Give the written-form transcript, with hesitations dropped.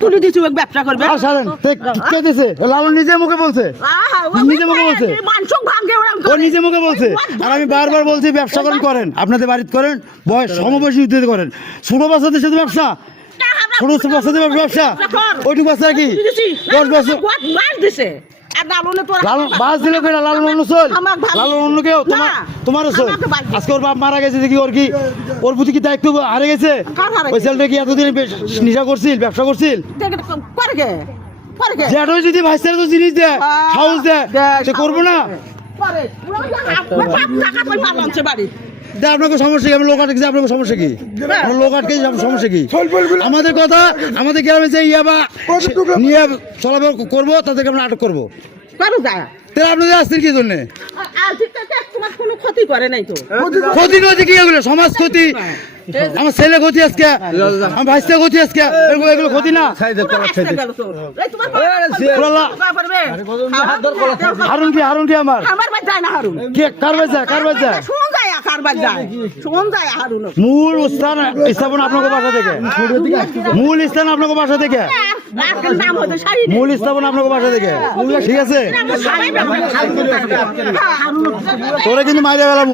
তুলে দিছি ওই ব্যবসা করবে আর সারেন কে দিছে লালন নিজে মুখে বলছে নিজে মুখে বলছে মানসুক ভাঙে ওরকম ও নিজে মুখে বলছে আর আমি বারবার বলছি ব্যবসা করেন আপনাদের বাড়িতে করেন বয়স সমবয়সী উদ্যোগ করেন ছোট বাচ্চাদের সাথে ব্যবসা ছোট বাচ্চাদের ব্যবসা ওইটুকু বাচ্চা কি 10 বছর মার দিছে আর লালনে তোরা লালন বাস দিল কেন লালন অন্য চল লালন অন্য কেউ তোমার চল আজকে ওর বাপ মারা গেছে দেখি ওর প্রতি কি দায়িত্ব হারে গেছে ওই ছেলেটা কি এতদিন নিশা করছিল ব্যবসা করছিল করে গে করে গে যেটা যদি ভাইসার তো জিনিস দেয় হাউস দেয় সে করবো না করে টাকা কই মারলামছে বাড়ি আপনাকে সমস্যা কি আমি লোক আটকে আপনাকে সমস্যা কি লোক আটকে সমস্যা কি আমাদের কথা আমাদের গ্রামে যে ইয়াবা নিয়ে চলাফেরা করবো তাদেরকে আমরা আটক করবো করো যায় তাহলে আপনাদের আসছেন কি জন্য তোমার কোনো ক্ষতি করে নাই তো ক্ষতি নয় কি এগুলো সমাজ ক্ষতি আমার ছেলে ক্ষতি আজকে আমার ভাইসা ক্ষতি আজকে এগুলো ক্ষতি না হারুন কি আমার কে কার বাচ্চা মূল স্থান আপনাকে বাসা থেকে মূল স্থান আপনাকে বাসা থেকে মূল স্থাপন আপনাকে বাসা থেকে ঠিক আছে তোরা কিন্তু মাইরে গেলাম